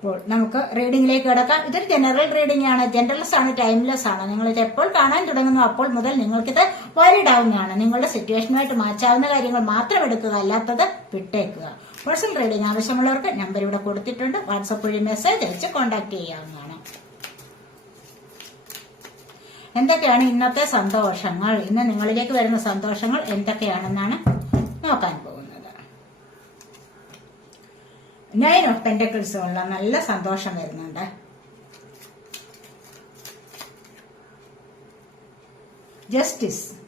അപ്പോൾ നമുക്ക് റീഡിംഗിലേക്ക് കിടക്കാം. ഇതൊരു ജനറൽ റീഡിംഗ് ആണ്. ജനറൽസ് ആണ് ടൈംലെസ് ആണ്. നിങ്ങൾ ഇത് എപ്പോൾ കാണാൻ തുടങ്ങുന്നു അപ്പോൾ മുതൽ നിങ്ങൾക്കിത് വാലിഡ് ആവുന്നതാണ് നിങ്ങളുടെ സിറ്റുവേഷനുമായിട്ട് മാച്ചാവുന്ന കാര്യങ്ങൾ മാത്രം എടുക്കുക അല്ലാത്തത് വിട്ടേക്കുക. പേഴ്സണൽ റീഡിംഗ് ആവശ്യമുള്ളവർക്ക് നമ്പർ ഇവിടെ കൊടുത്തിട്ടുണ്ട്. വാട്സപ്പ് വഴി മെസ്സേജ് അയച്ച് കോൺടാക്ട് ചെയ്യാവുന്നതാണ്. എന്തൊക്കെയാണ് ഇന്നത്തെ സന്തോഷങ്ങൾ? ഇന്ന് നിങ്ങളിലേക്ക് വരുന്ന സന്തോഷങ്ങൾ എന്തൊക്കെയാണെന്നാണ് നോക്കാൻ പോകുന്നത്. നയൻ ഓഫ് പെന്റക്കിൾസ് ഉള്ള നല്ല സന്തോഷം വരുന്നുണ്ട്. Justice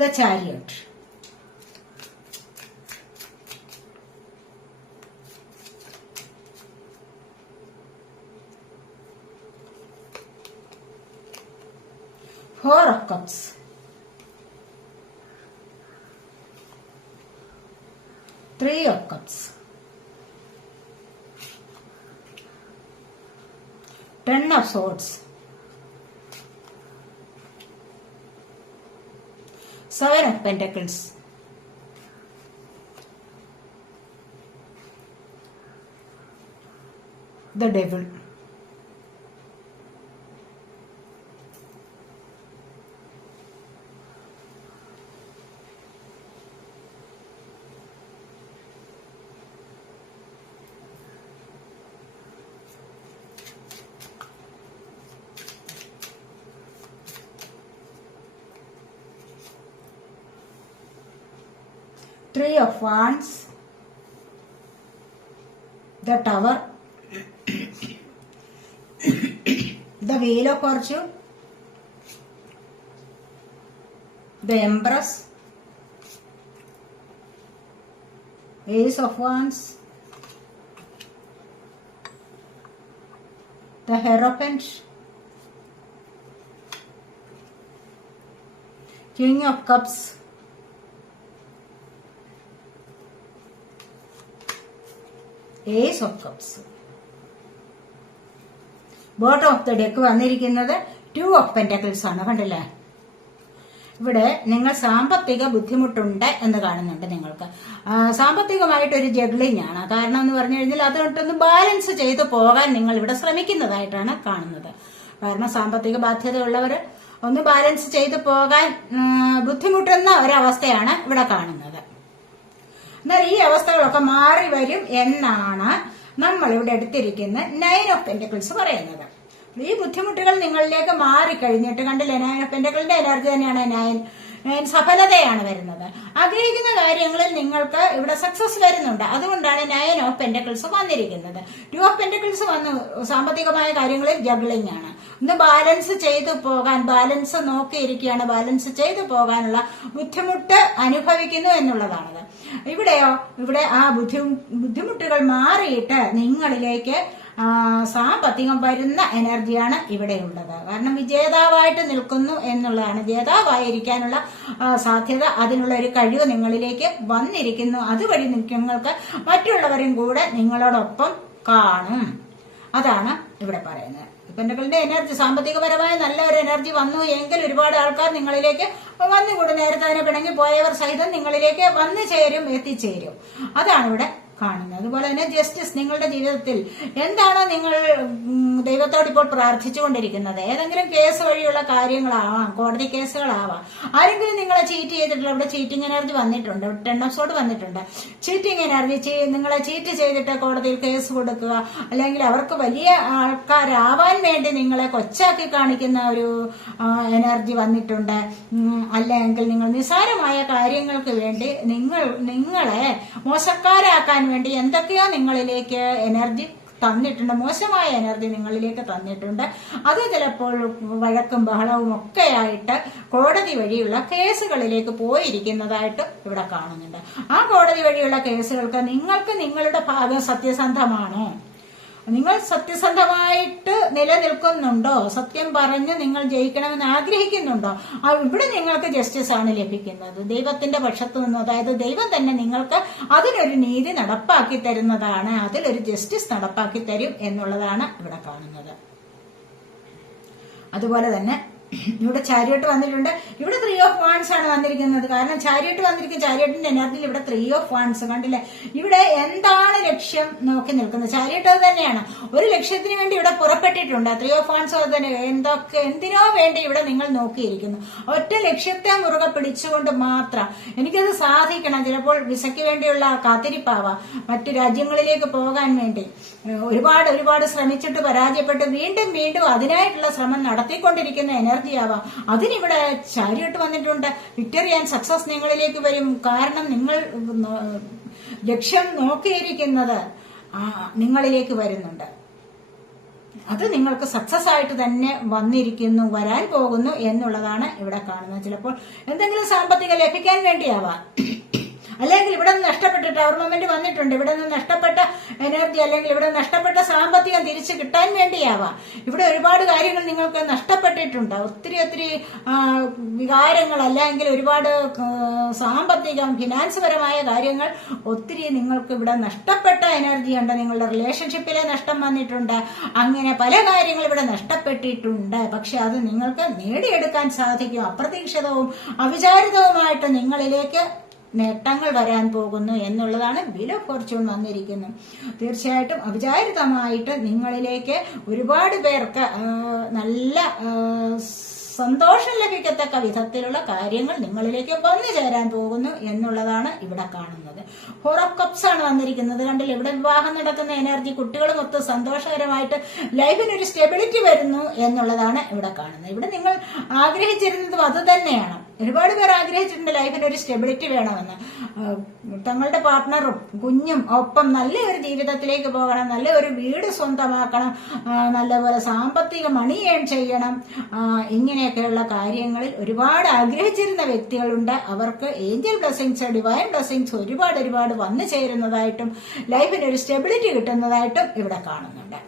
the chariot Four of Cups. Three of Cups. Ten of Swords. Seven of Pentacles. The Devil. Three of Wands. The Tower. the Wheel of Fortune. The Empress. Ace of Wands. The Hierophant. King of Cups. Ace of cups bottom of the deck വന്നിരിക്കുന്നത് two of pentacles ആണ് കണ്ടില്ലേ? ഇവിടെ നിങ്ങൾ സാമ്പത്തിക ബുദ്ധിമുട്ടുണ്ട് എന്ന് കാണുന്നുണ്ട് നിങ്ങൾക്ക്. സാമ്പത്തികമായിട്ട് ഒരു ജഗ്ലിംഗ് ആണ്. കാരണം എന്ന് പറഞ്ഞു കഴിഞ്ഞാൽ അതുകൊണ്ടൊന്ന് ബാലൻസ് ചെയ്തു പോകാൻ നിങ്ങൾ ഇവിടെ ശ്രമിക്കുന്നതായിട്ടാണ് കാണുന്നത്. കാരണം സാമ്പത്തിക ബാധ്യതയുള്ളവർ ഒന്ന് ബാലൻസ് ചെയ്തു പോകാൻ ബുദ്ധിമുട്ടുന്ന ഒരവസ്ഥയാണ് ഇവിടെ കാണുന്നത്. എന്നാൽ ഈ അവസ്ഥകളൊക്കെ മാറി വരും എന്നാണ് നമ്മൾ ഇവിടെ എടുത്തിരിക്കുന്ന നയൻ ഓഫ് പെന്റക്കിൾസ് പറയുന്നത്. ഈ ബുദ്ധിമുട്ടുകൾ നിങ്ങളിലേക്ക് മാറിക്കഴിഞ്ഞിട്ട് കണ്ടില്ലേ നയൻ ഓഫ് പെന്റക്കിളിന്റെ എനർജി തന്നെയാണ് നയൻ സഫലതയാണ് വരുന്നത്. ആഗ്രഹിക്കുന്ന കാര്യങ്ങളിൽ നിങ്ങൾക്ക് ഇവിടെ സക്സസ് വരുന്നുണ്ട്. അതുകൊണ്ടാണ് നയൻ ഓഫ് പെൻഡക്കിൾസ് വന്നിരിക്കുന്നത്. ടു ഓഫ് പെൻഡക്കിൾസ് വന്നു സാമ്പത്തികമായ കാര്യങ്ങളിൽ ജഗ്ലിംഗ് ആണ്. ഒന്ന് ബാലൻസ് ചെയ്തു പോകാൻ ബാലൻസ് നോക്കിയിരിക്കുകയാണ്. ബാലൻസ് ചെയ്തു പോകാനുള്ള ബുദ്ധിമുട്ട് അനുഭവിക്കുന്നു എന്നുള്ളതാണത്. ഇവിടെയോ? ഇവിടെ ആ ബുദ്ധി ബുദ്ധിമുട്ടുകൾ മാറിയിട്ട് നിങ്ങളിലേക്ക് സാമ്പത്തികം വരുന്ന എനർജിയാണ് ഇവിടെ ഉള്ളത് കാരണം വിജേതാവായിട്ട് നിൽക്കുന്നു എന്നുള്ളതാണ്. ജേതാവായിരിക്കാനുള്ള സാധ്യത അതിനുള്ള ഒരു കഴിവ് നിങ്ങളിലേക്ക് വന്നിരിക്കുന്നു. അതുവഴി നിങ്ങൾക്ക് മറ്റുള്ളവരും കൂടെ നിങ്ങളോടൊപ്പം കാണും. അതാണ് ഇവിടെ പറയുന്നത്. പെണ്ണുകളുടെ എനർജി സാമ്പത്തികപരമായ നല്ല ഒരു എനർജി വന്നു എങ്കിൽ ഒരുപാട് ആൾക്കാർ നിങ്ങളിലേക്ക് വന്നുകൂടും. നേരത്തെ അതിനെ പിണങ്ങി പോയവർ സഹിതം നിങ്ങളിലേക്ക് വന്നു ചേരും എത്തിച്ചേരും. അതാണ് ഇവിടെ കാണുന്നത്. അതുപോലെ തന്നെ ജസ്റ്റിസ് നിങ്ങളുടെ ജീവിതത്തിൽ എന്താണ് നിങ്ങൾ ദൈവത്തോട് ഇപ്പോൾ പ്രാർത്ഥിച്ചുകൊണ്ടിരിക്കുന്നത് ഏതെങ്കിലും കേസ് വഴിയുള്ള കാര്യങ്ങളാവാം കോടതി കേസുകളാവാം. ആരെങ്കിലും നിങ്ങളെ ചീറ്റ് ചെയ്തിട്ടുള്ള ഇവിടെ ചീറ്റിംഗ് എനർജി വന്നിട്ടുണ്ട് ഓഫ് വന്നിട്ടുണ്ട്. ചീറ്റിംഗ് എനർജി നിങ്ങളെ ചീറ്റ് ചെയ്തിട്ട് കോടതിയിൽ കേസ് കൊടുക്കുക അല്ലെങ്കിൽ അവർക്ക് വലിയ ആൾക്കാരാവാൻ വേണ്ടി നിങ്ങളെ കൊച്ചാക്കി കാണിക്കുന്ന ഒരു എനർജി വന്നിട്ടുണ്ട്. അല്ലെങ്കിൽ നിങ്ങൾ നിസ്സാരമായ കാര്യങ്ങൾക്ക് വേണ്ടി നിങ്ങൾ നിങ്ങളെ മോശക്കാരാക്കാൻ വേണ്ടി എന്തൊക്കെയോ നിങ്ങളിലേക്ക് എനർജി തന്നിട്ടുണ്ട്? മോശമായ എനർജി നിങ്ങളിലേക്ക് തന്നിട്ടുണ്ട്. അത് ചിലപ്പോൾ വഴക്കും ബഹളവും ഒക്കെ ആയിട്ട് കോടതി വഴിയുള്ള കേസുകളിലേക്ക് പോയിരിക്കുന്നതായിട്ട് ഇവിടെ കാണുന്നുണ്ട്. ആ കോടതി വഴിയുള്ള കേസുകൾക്ക് നിങ്ങൾക്ക് നിങ്ങളുടെ ഭാഗം സത്യസന്ധമാണോ? നിങ്ങൾ സത്യസന്ധമായിട്ട് നിലനിൽക്കുന്നുണ്ടോ? സത്യം പറഞ്ഞ് നിങ്ങൾ ജയിക്കണമെന്ന് ആഗ്രഹിക്കുന്നുണ്ടോ? ഇവിടെ നിങ്ങൾക്ക് ജസ്റ്റിസ് ആണ് ലഭിക്കുന്നത്. ദൈവത്തിന്റെ പക്ഷത്തു നിന്ന് അതായത് ദൈവം തന്നെ നിങ്ങൾക്ക് അതിനൊരു നീതി നടപ്പാക്കി തരുന്നതാണ്. അതിലൊരു ജസ്റ്റിസ് നടപ്പാക്കി തരും എന്നുള്ളതാണ് ഇവിടെ കാണുന്നത്. അതുപോലെ തന്നെ ഇവിടെ ചാരിയോട്ട് വന്നിട്ടുണ്ട്. ഇവിടെ ത്രീ ഓഫ് വാൺസ് ആണ് വന്നിരിക്കുന്നത്. കാരണം ചാരിയോട്ട് വന്നിരിക്കുന്ന ചാരിയോട്ടിന്റെ എനർജിയിൽ ഇവിടെ ത്രീ ഓഫ് വാൺസ് കണ്ടില്ലേ? ഇവിടെ എന്താണ് ലക്ഷ്യം നോക്കി നിൽക്കുന്നത്? ചാരിയോട്ട് അത് തന്നെയാണ്. ഒരു ലക്ഷ്യത്തിന് വേണ്ടി ഇവിടെ പുറപ്പെട്ടിട്ടുണ്ട്. ത്രീ ഓഫ് വാൺസ് അത് തന്നെ. എന്തൊക്കെ എന്തിനോ വേണ്ടി ഇവിടെ നിങ്ങൾ നോക്കിയിരിക്കുന്നു. ഒറ്റ ലക്ഷ്യത്തെ മുറുകെ പിടിച്ചുകൊണ്ട് മാത്രം എനിക്കത് സാധിക്കണം. ചിലപ്പോൾ വിസയ്ക്ക് വേണ്ടിയുള്ള കാത്തിരിപ്പാവാം. മറ്റു രാജ്യങ്ങളിലേക്ക് പോകാൻ വേണ്ടി. ഒരുപാട് ഒരുപാട് ശ്രമിച്ചിട്ട് പരാജയപ്പെട്ട് വീണ്ടും വീണ്ടും അതിനായിട്ടുള്ള ശ്രമം നടത്തിക്കൊണ്ടിരിക്കുന്ന എനർജി ആവാം അതിനിവിടെ ചാരിയിട്ട് വന്നിട്ടുണ്ട്. വിക്ടറി സക്സസ് നിങ്ങളിലേക്ക് വരും. കാരണം നിങ്ങൾ ലക്ഷ്യം നോക്കിയിരിക്കുന്നത് നിങ്ങളിലേക്ക് വരുന്നുണ്ട്. അത് നിങ്ങൾക്ക് സക്സസ് ആയിട്ട് തന്നെ വന്നിരിക്കുന്നു വരാൻ പോകുന്നു എന്നുള്ളതാണ് ഇവിടെ കാണുന്നത്. ചിലപ്പോൾ എന്തെങ്കിലും സാമ്പത്തികം ലഭിക്കാൻ വേണ്ടിയാവാം. അല്ലെങ്കിൽ ഇവിടെ നിന്ന് നഷ്ടപ്പെട്ട മൊമെന്റ് വന്നിട്ടുണ്ട്. ഇവിടെ നിന്ന് നഷ്ടപ്പെട്ട എനർജി അല്ലെങ്കിൽ ഇവിടെ നഷ്ടപ്പെട്ട സാമ്പത്തികം തിരിച്ചു കിട്ടാൻ വേണ്ടിയാവാം. ഇവിടെ ഒരുപാട് കാര്യങ്ങൾ നിങ്ങൾക്ക് നഷ്ടപ്പെട്ടിട്ടുണ്ട്. ഒത്തിരി ഒത്തിരി വികാരങ്ങൾ അല്ലെങ്കിൽ ഒരുപാട് സാമ്പത്തികം ഫിനാൻസ് പരമായ കാര്യങ്ങൾ ഒത്തിരി നിങ്ങൾക്ക് ഇവിടെ നഷ്ടപ്പെട്ട എനർജി ഉണ്ട്. നിങ്ങളുടെ റിലേഷൻഷിപ്പിലെ നഷ്ടം വന്നിട്ടുണ്ട്. അങ്ങനെ പല കാര്യങ്ങൾ ഇവിടെ നഷ്ടപ്പെട്ടിട്ടുണ്ട്. പക്ഷെ അത് നിങ്ങൾക്ക് നേടിയെടുക്കാൻ സാധിക്കും. അപ്രതീക്ഷിതവും അവിചാരിതവുമായിട്ട് നിങ്ങളിലേക്ക് നേട്ടങ്ങൾ വരാൻ പോകുന്നു എന്നുള്ളതാണ് വില കുറച്ചും വന്നിരിക്കുന്നു തീർച്ചയായിട്ടും അവിചാരിതമായിട്ട് നിങ്ങളിലേക്ക് ഒരുപാട് പേർക്ക് നല്ല സന്തോഷം ലഭിക്കത്തക്ക വിധത്തിലുള്ള കാര്യങ്ങൾ നിങ്ങളിലേക്ക് വന്നു ചേരാൻ പോകുന്നു എന്നുള്ളതാണ് ഇവിടെ കാണുന്നത്. ഫോർ കപ്സ് ആണ് വന്നിരിക്കുന്നത്. കണ്ടില്ല ഇവിടെ വിവാഹം നടക്കുന്ന എനർജി കുട്ടികളും ഒത്ത് സന്തോഷകരമായിട്ട് ലൈഫിന് ഒരു സ്റ്റെബിലിറ്റി വരുന്നു എന്നുള്ളതാണ് ഇവിടെ കാണുന്നത്. ഇവിടെ നിങ്ങൾ ആഗ്രഹിച്ചിരുന്നതും അത് തന്നെയാണ്. ഒരുപാട് പേർ ആഗ്രഹിച്ചിട്ടുണ്ട് ലൈഫിന് ഒരു സ്റ്റെബിലിറ്റി വേണമെന്ന്. തങ്ങളുടെ പാർട്ട്ണറും കുഞ്ഞും ഒപ്പം നല്ല ഒരു ജീവിതത്തിലേക്ക് പോകണം നല്ല ഒരു വീട് സ്വന്തമാക്കണം നല്ലപോലെ സാമ്പത്തിക മണി ഏൺ ചെയ്യണം ഇങ്ങനെയൊക്കെയുള്ള കാര്യങ്ങളിൽ ഒരുപാട് ആഗ്രഹിച്ചിരുന്ന വ്യക്തികളുണ്ട്. അവർക്ക് ഏഞ്ചൽ ബ്ലെസ്സിങ്സ് ഡിവൈൻ ബ്ലെസ്സിങ്സ് ഒരുപാട് ഒരുപാട് വന്നു ചേരുന്നതായിട്ടും ലൈഫിന് ഒരു സ്റ്റെബിലിറ്റി കിട്ടുന്നതായിട്ടും ഇവിടെ കാണുന്നുണ്ട്.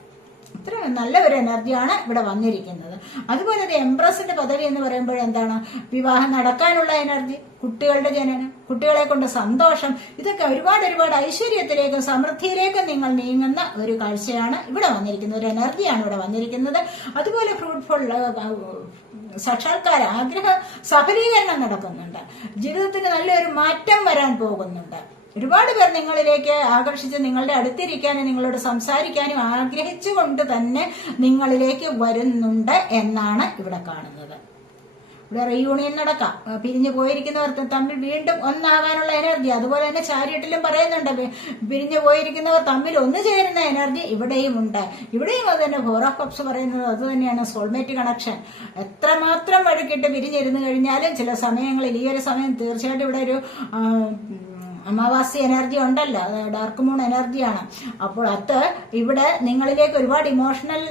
ഇത്ര നല്ല ഒരു എനർജിയാണ് ഇവിടെ വന്നിരിക്കുന്നത്. അതുപോലെ ഒരു എംപ്രസിന്റെ പദവി എന്ന് പറയുമ്പോൾ എന്താണ്? വിവാഹം നടക്കാനുള്ള എനർജി കുട്ടികളുടെ ജനനം കുട്ടികളെ കൊണ്ട് സന്തോഷം ഇതൊക്കെ ഒരുപാട് ഒരുപാട് ഐശ്വര്യത്തിലേക്കും സമൃദ്ധിയിലേക്കും നിങ്ങൾ നീങ്ങുന്ന ഒരു കാഴ്ചയാണ് ഇവിടെ വന്നിരിക്കുന്നത്. ഒരു എനർജിയാണ് ഇവിടെ വന്നിരിക്കുന്നത്. അതുപോലെ ഫ്രൂട്ട്ഫുൾ സാക്ഷാത്കാര ആഗ്രഹ സഫലീകരണം നടക്കുന്നുണ്ട്. ജീവിതത്തിന് നല്ലൊരു മാറ്റം വരാൻ പോകുന്നുണ്ട്. ഒരുപാട് പേർ നിങ്ങളിലേക്ക് ആകർഷിച്ച് നിങ്ങളുടെ അടുത്തിരിക്കാനും നിങ്ങളോട് സംസാരിക്കാനും ആഗ്രഹിച്ചുകൊണ്ട് തന്നെ നിങ്ങളിലേക്ക് വരുന്നുണ്ട് എന്നാണ് ഇവിടെ കാണുന്നത്. ഇവിടെ റീയൂണിയൻ നടക്കാം. പിരിഞ്ഞു പോയിരിക്കുന്നവർ തമ്മിൽ വീണ്ടും ഒന്നാകാനുള്ള എനർജി അതുപോലെ തന്നെ ചാരിയട്ടിലും പറയുന്നുണ്ട് പിരിഞ്ഞു പോയിരിക്കുന്നവർ തമ്മിൽ ഒന്നു ചേരുന്ന എനർജി ഇവിടെയും ഉണ്ട്. ഇവിടെയും അത് തന്നെ ഫോർ ഓഫ് കപ്സ് പറയുന്നത് അത് തന്നെയാണ് സോൾമേറ്റ് കണക്ഷൻ എത്രമാത്രം വഴക്കിട്ട് പിരിഞ്ഞിരുന്നു കഴിഞ്ഞാലും ചില സമയങ്ങളിൽ ഈ ഒരു സമയം തീർച്ചയായിട്ടും ഇവിടെ ഒരു അമാവാസി എനർജി ഉണ്ടല്ലോ. ഡാർക്ക് മൂൺ എനർജിയാണ് അപ്പോൾ അത് ഇവിടെ നിങ്ങളിലേക്ക് ഒരുപാട് ഇമോഷണൽ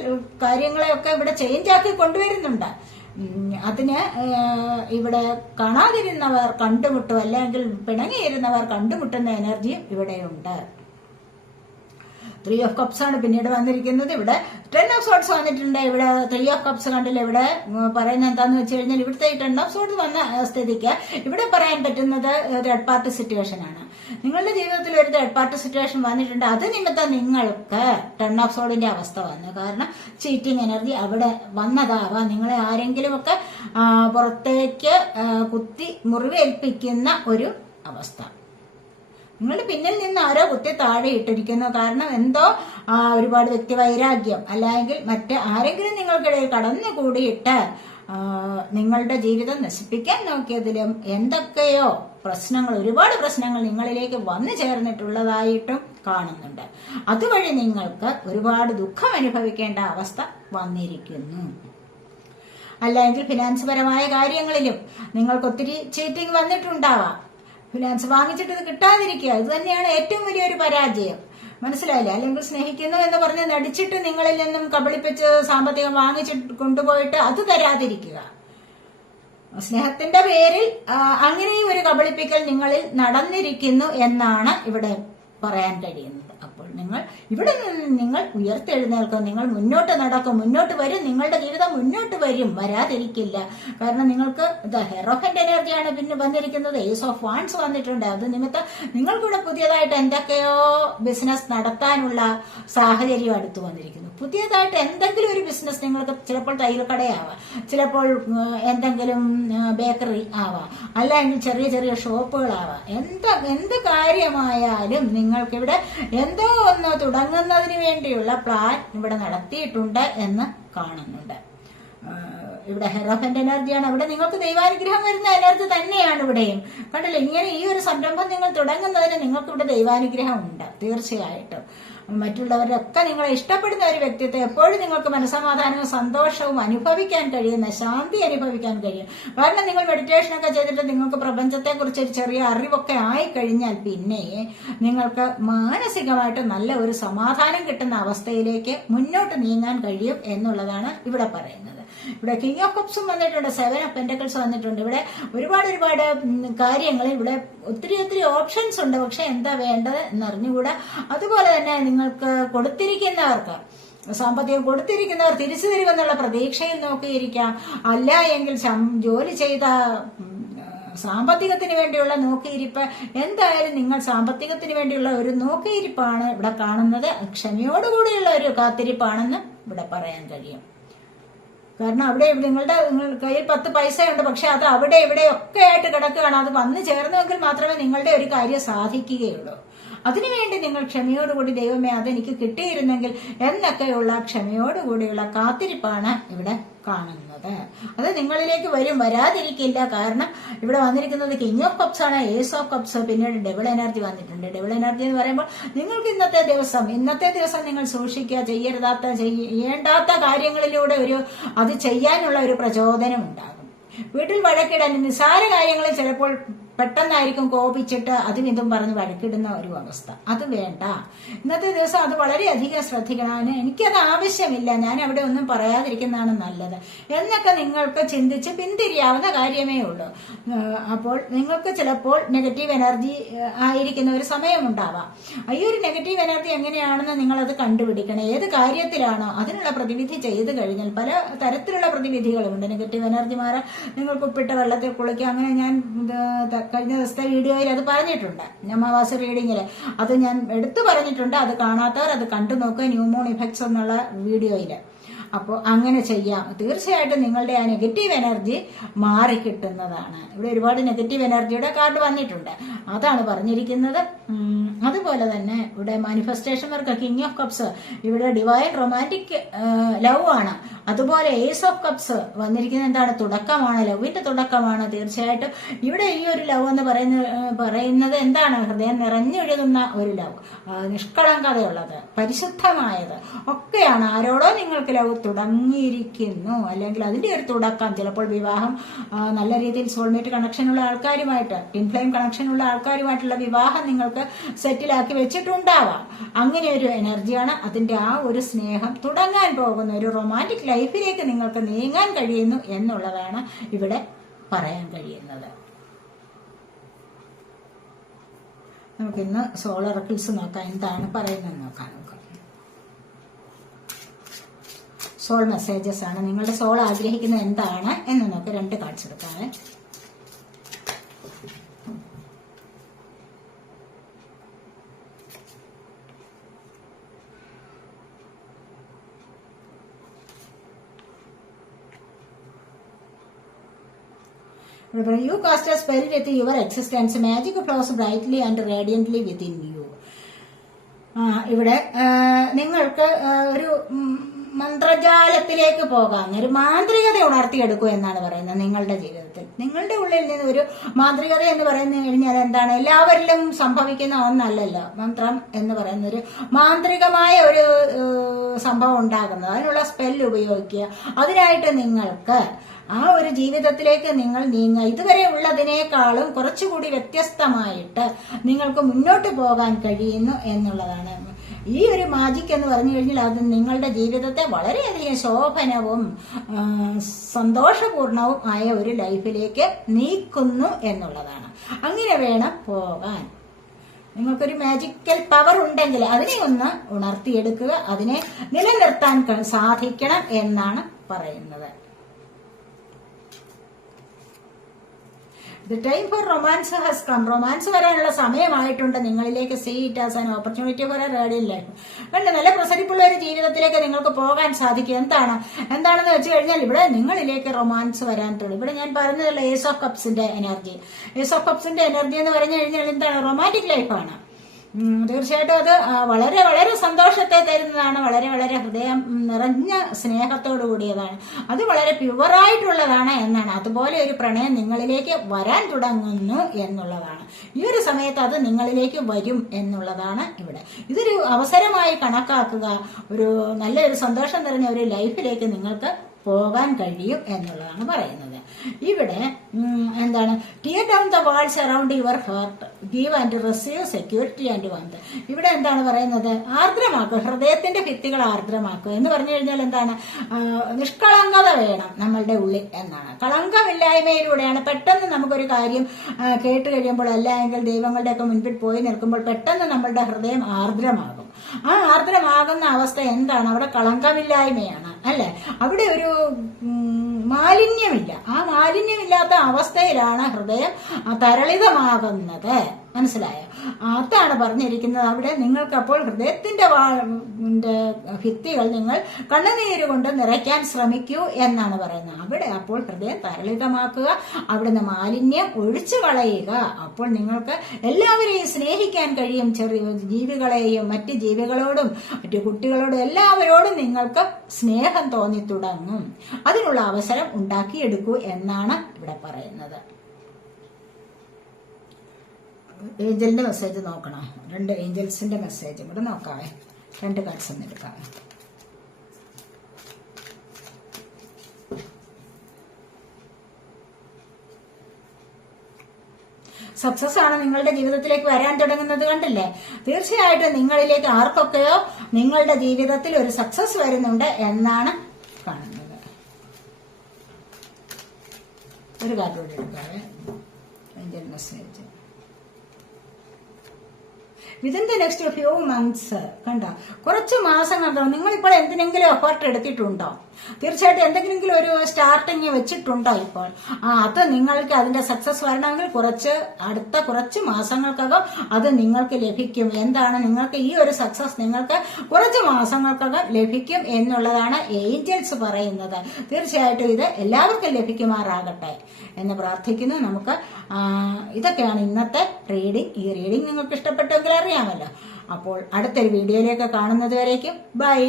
കാര്യങ്ങളെയൊക്കെ ഇവിടെ ചേഞ്ച് ആക്കി കൊണ്ടുവരുന്നുണ്ട്. അതിന് ഇവിടെ കാണാതിരുന്നവർ കണ്ടുമുട്ടും അല്ലെങ്കിൽ പിണങ്ങിയിരുന്നവർ കണ്ടുമുട്ടുന്ന എനർജിയും ഇവിടെയുണ്ട്. ത്രീ ഓഫ് കപ്സ് ആണ് പിന്നീട് വന്നിരിക്കുന്നത് ഇവിടെ. ടെൻ ഓഫ് സോട്ട്സ് വന്നിട്ടുണ്ട്. ഇവിടെ ത്രീ ഓഫ് കപ്സ് കണ്ടില്ല? ഇവിടെ പറയുന്ന പറയുന്നത് എന്താന്ന് വെച്ച് കഴിഞ്ഞാൽ ഇവിടുത്തെ ടെൻ ഓഫ് സോട്ട്സ് വന്ന സ്ഥിതിക്ക് ഇവിടെ പറയാൻ പറ്റുന്നത് റെഡ് പാർട്ടി സിറ്റുവേഷൻ ആണ്. നിങ്ങളുടെ ജീവിതത്തിൽ ഒരു തേർഡ് പാർട്ടി സിറ്റുവേഷൻ വന്നിട്ടുണ്ട് അത് നിമിത്തം നിങ്ങൾക്ക് ടൺ ഓഫ് സോഡിന്റെ അവസ്ഥ വന്നു. കാരണം ചീറ്റിംഗ് എനർജി അവിടെ വന്നതാവാം. നിങ്ങളെ ആരെങ്കിലുമൊക്കെ പുറത്തേക്ക് കുത്തി മുറിവേൽപ്പിക്കുന്ന ഒരു അവസ്ഥ. നിങ്ങളുടെ പിന്നിൽ നിന്ന് ആരോ കുത്തി താഴെ ഇട്ടിരിക്കുന്നു. കാരണം എന്തോ ഒരുപാട് വ്യക്തി വൈരാഗ്യം. അല്ലെങ്കിൽ മറ്റ് ആരെങ്കിലും നിങ്ങൾക്കിടയിൽ കടന്നു കൂടിയിട്ട് നിങ്ങളുടെ ജീവിതം നശിപ്പിക്കാൻ നോക്കിയതിലും എന്തൊക്കെയോ പ്രശ്നങ്ങൾ ഒരുപാട് പ്രശ്നങ്ങൾ നിങ്ങളിലേക്ക് വന്നു ചേർന്നിട്ടുള്ളതായിട്ടും കാണുന്നുണ്ട്. അതുവഴി നിങ്ങൾക്ക് ഒരുപാട് ദുഃഖം അനുഭവിക്കേണ്ട അവസ്ഥ വന്നിരിക്കുന്നു. അല്ലെങ്കിൽ ഫിനാൻസ് പരമായ കാര്യങ്ങളിലും നിങ്ങൾക്ക് ഒത്തിരി ചീറ്റിംഗ് വന്നിട്ടുണ്ടാവാം. ഫിനാൻസ് വാങ്ങിച്ചിട്ട് ഇത് കിട്ടാതിരിക്കുക ഇത് തന്നെയാണ് ഏറ്റവും വലിയൊരു പരാജയം. മനസ്സിലായില്ലേ? അല്ലെങ്കിൽ സ്നേഹിക്കുന്നു എന്ന് പറഞ്ഞ് നടിച്ചിട്ട് നിങ്ങളിൽ നിന്നും കബളിപ്പിച്ച് സാമ്പത്തികം വാങ്ങിച്ചിട്ട് കൊണ്ടുപോയിട്ട് അത് തരാതിരിക്കുക. സ്നേഹത്തിന്റെ പേരിൽ അങ്ങനെയും ഒരു കബളിപ്പിക്കൽ നിങ്ങളിൽ നടന്നിരിക്കുന്നു എന്നാണ് ഇവിടെ പറയാൻ കഴിയുന്നത്. അപ്പോൾ നിങ്ങൾ ഇവിടെ നിന്ന് നിങ്ങൾ ഉയർത്തെഴുന്നേൽക്കും നിങ്ങൾ മുന്നോട്ട് നടക്കും. മുന്നോട്ട് വരും. നിങ്ങളുടെ ജീവിതം മുന്നോട്ട് വരും. വരാതിരിക്കില്ല. കാരണം നിങ്ങൾക്ക് ദ ഹെറോഫന്റ് എനർജിയാണ് പിന്നെ വന്നിരിക്കുന്നത്. ഏസ് ഓഫ് വാൺസ് വന്നിട്ടുണ്ട്. അത് നിമിത്തം നിങ്ങൾക്കിവിടെ പുതിയതായിട്ട് എന്തൊക്കെയോ ബിസിനസ് നടത്താനുള്ള സാഹചര്യം അടുത്ത് വന്നിരിക്കുന്നു. പുതിയതായിട്ട് എന്തെങ്കിലും ഒരു ബിസിനസ് നിങ്ങൾക്ക് ചിലപ്പോൾ തയ്യൽക്കടയാവാം ചിലപ്പോൾ എന്തെങ്കിലും ബേക്കറി ആവാം. അല്ലെങ്കിൽ ചെറിയ ചെറിയ ഷോപ്പുകളാവാം എന്ത് എന്ത് കാര്യമായാലും നിങ്ങൾക്കിവിടെ എന്തോ ഒന്ന് തുടങ്ങുന്നതിന് വേണ്ടിയുള്ള പ്ലാൻ ഇവിടെ നടത്തിയിട്ടുണ്ട് എന്ന് കാണുന്നുണ്ട്. ഇവിടെ ഹെറോഫന്റെ എനർജിയാണ്. അവിടെ നിങ്ങൾക്ക് ദൈവാനുഗ്രഹം വരുന്ന എനർജി തന്നെയാണ് ഇവിടെയും. കണ്ടില്ലേ? ഇങ്ങനെ ഈ ഒരു സംരംഭം നിങ്ങൾ തുടങ്ങുന്നതിന് നിങ്ങൾക്ക് ഇവിടെ ദൈവാനുഗ്രഹം ഉണ്ട് തീർച്ചയായിട്ടും. മറ്റുള്ളവരൊക്കെ നിങ്ങളെ ഇഷ്ടപ്പെടുന്ന ഒരു വ്യക്തിത്വം എപ്പോഴും നിങ്ങൾക്ക് മനസമാധാനവും സന്തോഷവും അനുഭവിക്കാൻ കഴിയുന്ന ശാന്തി അനുഭവിക്കാൻ കഴിയും. കാരണം നിങ്ങൾ മെഡിറ്റേഷനൊക്കെ ചെയ്തിട്ട് നിങ്ങൾക്ക് പ്രപഞ്ചത്തെ കുറിച്ച് ഒരു ചെറിയ അറിവൊക്കെ ആയി കഴിഞ്ഞാൽ പിന്നെ നിങ്ങൾക്ക് മാനസികമായിട്ട് നല്ല ഒരു സമാധാനം കിട്ടുന്ന അവസ്ഥയിലേക്ക് മുന്നോട്ട് നീങ്ങാൻ കഴിയും എന്നുള്ളതാണ് ഇവിടെ പറയുന്നത്. ഇവിടെ കിങ് ഓഫ് കപ്സും വന്നിട്ടുണ്ട് സെവൻ ഓഫ് പെന്റക്കിൾസ് വന്നിട്ടുണ്ട്. ഇവിടെ ഒരുപാട് ഒരുപാട് കാര്യങ്ങൾ ഇവിടെ ഒത്തിരി ഒത്തിരി ഓപ്ഷൻസ് ഉണ്ട്. പക്ഷെ എന്താ വേണ്ടത് എന്നറിഞ്ഞുകൂടാ. അതുപോലെ തന്നെ നിങ്ങൾക്ക് കൊടുത്തിരിക്കുന്നവർക്ക് സാമ്പത്തികം കൊടുത്തിരിക്കുന്നവർ തിരിച്ചു തരുമെന്നുള്ള പ്രതീക്ഷയിൽ നോക്കിയിരിക്കാം. അല്ല എങ്കിൽ ജോലി ചെയ്ത സാമ്പത്തികത്തിന് വേണ്ടിയുള്ള നോക്കിയിരിപ്പ് എന്തായാലും നിങ്ങൾ സാമ്പത്തികത്തിന് വേണ്ടിയുള്ള ഒരു നോക്കിയിരിപ്പാണ് ഇവിടെ കാണുന്നത്. ക്ഷമയോടുകൂടിയുള്ള ഒരു കാത്തിരിപ്പാണെന്ന് ഇവിടെ പറയാൻ കഴിയും. കാരണം അവിടെ നിങ്ങളുടെ കയ്യിൽ പത്ത് പൈസയുണ്ട് പക്ഷെ അത് അവിടെ ഇവിടെ ഒക്കെ ആയിട്ട് കിടക്കുകയാണ്. അത് വന്നു ചേർന്നുവെങ്കിൽ മാത്രമേ നിങ്ങളുടെ ഒരു കാര്യം സാധിക്കുകയുള്ളൂ. അതിനുവേണ്ടി നിങ്ങൾ ക്ഷമയോടുകൂടി ദൈവമേ അതെനിക്ക് കിട്ടിയിരുന്നെങ്കിൽ എന്നൊക്കെയുള്ള ക്ഷമയോടുകൂടിയുള്ള കാത്തിരിപ്പാണ് ഇവിടെ കാണുന്നത്. അത് നിങ്ങളിലേക്ക് വരും വരാതിരിക്കില്ല. കാരണം ഇവിടെ വന്നിരിക്കുന്നത് കിങ് ഓഫ് കപ്സ് ആണ് ഏസ് ഓഫ് കപ്സ് പിന്നീട് ഡബിൾ എനർജി വന്നിട്ടുണ്ട്. ഡബിൾ എനർജി എന്ന് പറയുമ്പോൾ നിങ്ങൾക്ക് ഇന്നത്തെ ദിവസം ഇന്നത്തെ ദിവസം നിങ്ങൾ സൂക്ഷിക്കുക ചെയ്യരുതാത്ത ചെയ്യേണ്ടാത്ത കാര്യങ്ങളിലൂടെ ഒരു അത് ചെയ്യാനുള്ള ഒരു പ്രചോദനം ഉണ്ടാകും. വീട്ടിൽ വഴക്കിടാൻ നിസ്സാര കാര്യങ്ങളിൽ ചിലപ്പോൾ പെട്ടെന്നായിരിക്കും കോപിച്ചിട്ട് അതും ഇതും പറഞ്ഞ് വഴക്കിടുന്ന ഒരു അവസ്ഥ. അത് വേണ്ട. ഇന്നത്തെ ദിവസം അത് വളരെയധികം ശ്രദ്ധിക്കണം. എനിക്കത് ആവശ്യമില്ല. ഞാൻ അവിടെ ഒന്നും പറയാതിരിക്കുന്നതാണ് നല്ലത്. എന്നൊക്കെ നിങ്ങൾക്ക് ചിന്തിച്ച് പിന്തിരിയാവുന്ന കാര്യമേ ഉള്ളൂ. അപ്പോൾ നിങ്ങൾക്ക് ചിലപ്പോൾ നെഗറ്റീവ് എനർജി ആയിരിക്കുന്ന ഒരു സമയമുണ്ടാവാം ഈ ഒരു നെഗറ്റീവ് എനർജി എങ്ങനെയാണെന്ന് നിങ്ങൾ അത് കണ്ടുപിടിക്കണം. ഏത് കാര്യത്തിലാണോ അതിനുള്ള പ്രതിവിധി ചെയ്ത് കഴിഞ്ഞാൽ പല തരത്തിലുള്ള പ്രതിവിധികളുമുണ്ട്. നെഗറ്റീവ് എനർജി മാറാൻ നിങ്ങൾക്ക് ഉപ്പിട്ട വെള്ളത്തിൽ കുളിക്കുക അങ്ങനെ ഞാൻ കഴിഞ്ഞ ദിവസത്തെ വീഡിയോയിൽ അത് പറഞ്ഞിട്ടുണ്ട്. ഞമാവാസ റീഡിങ്ങിൽ അത് ഞാൻ എടുത്തു പറഞ്ഞിട്ടുണ്ട്. അത് കാണാത്തവർ അത് കണ്ടു നോക്കുക ന്യൂമോൺ ഇഫക്ട്സ് എന്നുള്ള വീഡിയോയിൽ അപ്പോൾ അങ്ങനെ ചെയ്യാം. തീർച്ചയായിട്ടും നിങ്ങളുടെ ആ നെഗറ്റീവ് എനർജി മാറിക്കിട്ടുന്നതാണ്. ഇവിടെ ഒരുപാട് നെഗറ്റീവ് എനർജിയുടെ കാർഡ് വന്നിട്ടുണ്ട്. അതാണ് പറഞ്ഞിരിക്കുന്നത്. അതുപോലെ തന്നെ ഇവിടെ manifestation work king of cups ഇവിടെ ഡിവൈൻ റൊമാന്റിക് ലവ് ആണ്. അതുപോലെ ഏസ് ഓഫ് കപ്സ് വന്നിരിക്കുന്നത് എന്താണ്? തുടക്കമാണ്. ലവിന്റെ തുടക്കമാണ്. തീർച്ചയായിട്ടും ഇവിടെ ഈ ഒരു ലവ് എന്ന് പറയുന്ന പറയുന്നത് എന്താണ്? ഹൃദയം നിറഞ്ഞൊഴുകുന്ന ഒരു ലവ് നിഷ്കളങ്കതയുള്ളത് പരിശുദ്ധമായത് ഒക്കെയാണ്. ആരോടോ നിങ്ങൾക്ക് ലവ് തുടങ്ങിയിരിക്കുന്നു. അല്ലെങ്കിൽ അതിന്റെ ഒരു തുടക്കം. ചിലപ്പോൾ വിവാഹം നല്ല രീതിയിൽ സോൾമേറ്റ് കണക്ഷനുള്ള ആൾക്കാരുമായിട്ട് ഇൻഫ്ലെയിം കണക്ഷനുള്ള ആൾക്കാരുമായിട്ടുള്ള വിവാഹം നിങ്ങൾക്ക് സെറ്റിലാക്കി വെച്ചിട്ടുണ്ടാവാം. അങ്ങനെ ഒരു എനർജിയാണ് അതിന്റെ ആ ഒരു സ്നേഹം തുടങ്ങാൻ പോകുന്ന ഒരു റൊമാന്റിക് ലൈഫിലേക്ക് നിങ്ങൾക്ക് നീങ്ങാൻ കഴിയുന്നു എന്നുള്ളതാണ് ഇവിടെ പറയാൻ കഴിയുന്നത്. നമുക്കിന്ന് സോളർ കിൽസ് നോക്കാം. എന്താണ് പറയുന്നത് നോക്കാം നമുക്ക്. സോൾ മെസ്സേജസ് ആണ്. നിങ്ങളുടെ സോൾ ആഗ്രഹിക്കുന്നത് എന്താണ് എന്ന് നോക്കി. രണ്ട് കാർഡ്സ് എടുക്കാം you casters with your existence magic flows brightly and radiantly within you ഇവിടെ നിങ്ങൾക്ക് ഒരു മന്ത്രജാലത്തിലേക്ക് പോകാം. ഒരു മാന്ത്രികത ഉണർത്തിയെടുക്കൂ എന്നാണ് പറയുന്നത് നിങ്ങളുടെ ജീവിതത്തിൽ. നിങ്ങളുടെ ഉള്ളിൽ നിന്ന് ഒരു മാന്ത്രികത എന്ന് പറയുന്ന കഴിഞ്ഞാൽ എന്താണ്? എല്ലാവരിലും സംഭവിക്കുന്ന ഒന്നല്ലല്ലോ. മന്ത്രം എന്ന് പറയുന്ന ഒരു മാന്ത്രികമായ ഒരു സംഭവം ഉണ്ടാകുന്നത്. അതിനുള്ള സ്പെല്ല് ഉപയോഗിക്കുക. അതിനായിട്ട് നിങ്ങൾക്ക് ആ ഒരു ജീവിതത്തിലേക്ക് നിങ്ങൾ നീങ്ങുക. ഇതുവരെ ഉള്ളതിനേക്കാളും കുറച്ചുകൂടി വ്യത്യസ്തമായിട്ട് നിങ്ങൾക്ക് മുന്നോട്ട് പോകാൻ കഴിയുന്നു എന്നുള്ളതാണ്. ഈ ഒരു മാജിക് എന്ന് പറഞ്ഞു കഴിഞ്ഞാൽ അത് നിങ്ങളുടെ ജീവിതത്തെ വളരെയധികം ശോഭനവും സന്തോഷപൂർണവും ആയ ഒരു ലൈഫിലേക്ക് നീക്കുന്നു എന്നുള്ളതാണ്. അങ്ങനെ വേണം പോകാൻ. നിങ്ങൾക്കൊരു മാജിക്കൽ പവർ ഉണ്ടെങ്കിൽ അതിനെ ഒന്ന് ഉണർത്തിയെടുക്കുക അതിനെ നിലനിർത്താൻ സാധിക്കണം എന്നാണ് പറയുന്നത്. The time for romance has come romance വരാനുള്ള സമയമായിട്ടുണ്ട്. നിങ്ങളിലേക്ക് see it as an opportunity for a radiant life കണ്ട് നല്ല പ്രസരിപ്പുള്ള ഒരു ജീവിതത്തിലേക്ക് നിങ്ങൾക്ക് പോകാൻ സാധിക്കും. എന്താണ്? എന്താണെന്ന് വെച്ച് കഴിഞ്ഞാൽ ഇവിടെ നിങ്ങളിലേക്ക് റൊമാൻസ് വരാൻ തുടങ്ങി ഇവിടെ ഞാൻ പറഞ്ഞതല്ല ഏസ് ഓഫ് കപ്സിന്റെ എനർജി ഏസ് ഓഫ് കപ്സിന്റെ എനർജി എന്ന് പറഞ്ഞു കഴിഞ്ഞാൽ എന്താണ്? റൊമാന്റിക് ലൈഫാണ് തീർച്ചയായിട്ടും അത് വളരെ വളരെ സന്തോഷത്തെ തരുന്നതാണ്. വളരെ വളരെ ഹൃദയം നിറഞ്ഞ സ്നേഹത്തോടു കൂടിയതാണ്. അത് വളരെ പ്യുവറായിട്ടുള്ളതാണ് എന്നാണ്. അതുപോലെ ഒരു പ്രണയം നിങ്ങളിലേക്ക് വരാൻ തുടങ്ങുന്നു എന്നുള്ളതാണ്. ഈ ഒരു സമയത്ത് അത് നിങ്ങളിലേക്ക് വരും എന്നുള്ളതാണ് ഇവിടെ. ഇതൊരു അവസരമായി കണക്കാക്കുക. ഒരു നല്ലൊരു സന്തോഷം നിറഞ്ഞ ഒരു ലൈഫിലേക്ക് നിങ്ങൾക്ക് പോകാൻ കഴിയും എന്നുള്ളതാണ് പറയുന്നത്. ഇവിടെ എന്താണ് tear down the walls around your heart give and receive security and warmth ഇവിടെ എന്താണ് പറയുന്നത്? ആർദ്രമാക്കുക ഹൃദയത്തിന്റെ ഭിത്തികൾ ആർദ്രമാക്കുക. എന്ന് പറഞ്ഞു കഴിഞ്ഞാൽ എന്താണ്? നിഷ്കളങ്കത വേണം നമ്മളുടെ ഉള്ളിൽ എന്നാണ്. കളങ്കമില്ലായ്മയിലൂടെയാണ് പെട്ടെന്ന് നമുക്കൊരു കാര്യം കേട്ട് കഴിയുമ്പോൾ അല്ല എങ്കിൽ ദൈവങ്ങളുടെയൊക്കെ മുൻപിൽ പോയി നിൽക്കുമ്പോൾ പെട്ടെന്ന് നമ്മളുടെ ഹൃദയം ആർദ്രമാകും. ആ ആർദ്രമാകുന്ന അവസ്ഥ എന്താണ്? അവിടെ കളങ്കമില്ലായ്മയാണ് അല്ലെ? അവിടെ ഒരു മാലിന്യമില്ല. ആ മാലിന്യമില്ലാത്ത അവസ്ഥയിലാണ് ഹൃദയം തരളിതമാകുന്നത്. മനസ്സിലായോ? അതാണ് പറഞ്ഞിരിക്കുന്നത്. അവിടെ നിങ്ങൾക്കപ്പോൾ ന്റെ ഭിത്തികൾ നിങ്ങൾ കണ്ണുനീര് കൊണ്ട് നിറയ്ക്കാൻ ശ്രമിക്കൂ എന്നാണ് പറയുന്നത്. അവിടെ അപ്പോൾ ഹൃദയം തരളിതമാക്കുക അവിടുന്ന് മാലിന്യം ഒഴിച്ചു കളയുക. അപ്പോൾ നിങ്ങൾക്ക് എല്ലാവരെയും സ്നേഹിക്കാൻ കഴിയും. ചെറിയ ജീവികളെയും മറ്റ് ജീവികളോടും മറ്റു കുട്ടികളോടും എല്ലാവരോടും നിങ്ങൾക്ക് സ്നേഹം തോന്നി തുടങ്ങും. അതിനുള്ള അവസരം ഉണ്ടാക്കിയെടുക്കൂ എന്നാണ് ഇവിടെ പറയുന്നത്. ഏഞ്ചലിന്റെ മെസ്സേജ് നോക്കണം. രണ്ട് ഏഞ്ചൽസിന്റെ മെസ്സേജ് ഇവിടെ നോക്കാവേ. രണ്ട് കാർഡ്സ് ഒന്ന് എടുക്കാം സക്സസ് ആണ് നിങ്ങളുടെ ജീവിതത്തിലേക്ക് വരാൻ തുടങ്ങുന്നത് കണ്ടില്ലേ? തീർച്ചയായിട്ടും നിങ്ങളിലേക്ക് ആർക്കൊക്കെയോ നിങ്ങളുടെ ജീവിതത്തിൽ ഒരു സക്സസ് വരുന്നുണ്ട് എന്നാണ് കാണുന്നത്. ഒരു കാർഡ് കൂടി എടുക്കാവേ. Message within the next few months കണ്ട കുറച്ച് മാസം കണ്ടോ? നിങ്ങളിപ്പോൾ എന്തിനെങ്കിലും എഫേർട്ട് എടുത്തിട്ടുണ്ടോ? തീർച്ചയായിട്ടും എന്തെങ്കിലും ഒരു സ്റ്റാർട്ടിങ് വെച്ചിട്ടുണ്ടോ ഇപ്പോൾ? ആ അത് നിങ്ങൾക്ക് അതിന്റെ സക്സസ് വരണമെങ്കിൽ കുറച്ച് അടുത്ത കുറച്ച് മാസങ്ങൾക്കകം അത് നിങ്ങൾക്ക് ലഭിക്കും. എന്താണ് നിങ്ങൾക്ക് ഈ ഒരു സക്സസ് നിങ്ങൾക്ക് കുറച്ച് മാസങ്ങൾക്കകം ലഭിക്കും എന്നുള്ളതാണ് ഏഞ്ചൽസ് പറയുന്നത്. തീർച്ചയായിട്ടും ഇത് എല്ലാവർക്കും ലഭിക്കുമാറാകട്ടെ എന്ന് പ്രാർത്ഥിക്കുന്നു. നമുക്ക് ഇതൊക്കെയാണ് ഇന്നത്തെ റീഡിംഗ് ഈ റീഡിംഗ് നിങ്ങൾക്ക് ഇഷ്ടപ്പെട്ടെങ്കിൽ അറിയാമല്ലോ. അപ്പോൾ അടുത്തൊരു വീഡിയോയിലേക്ക് കാണുന്നത് വരേക്കും. ബൈ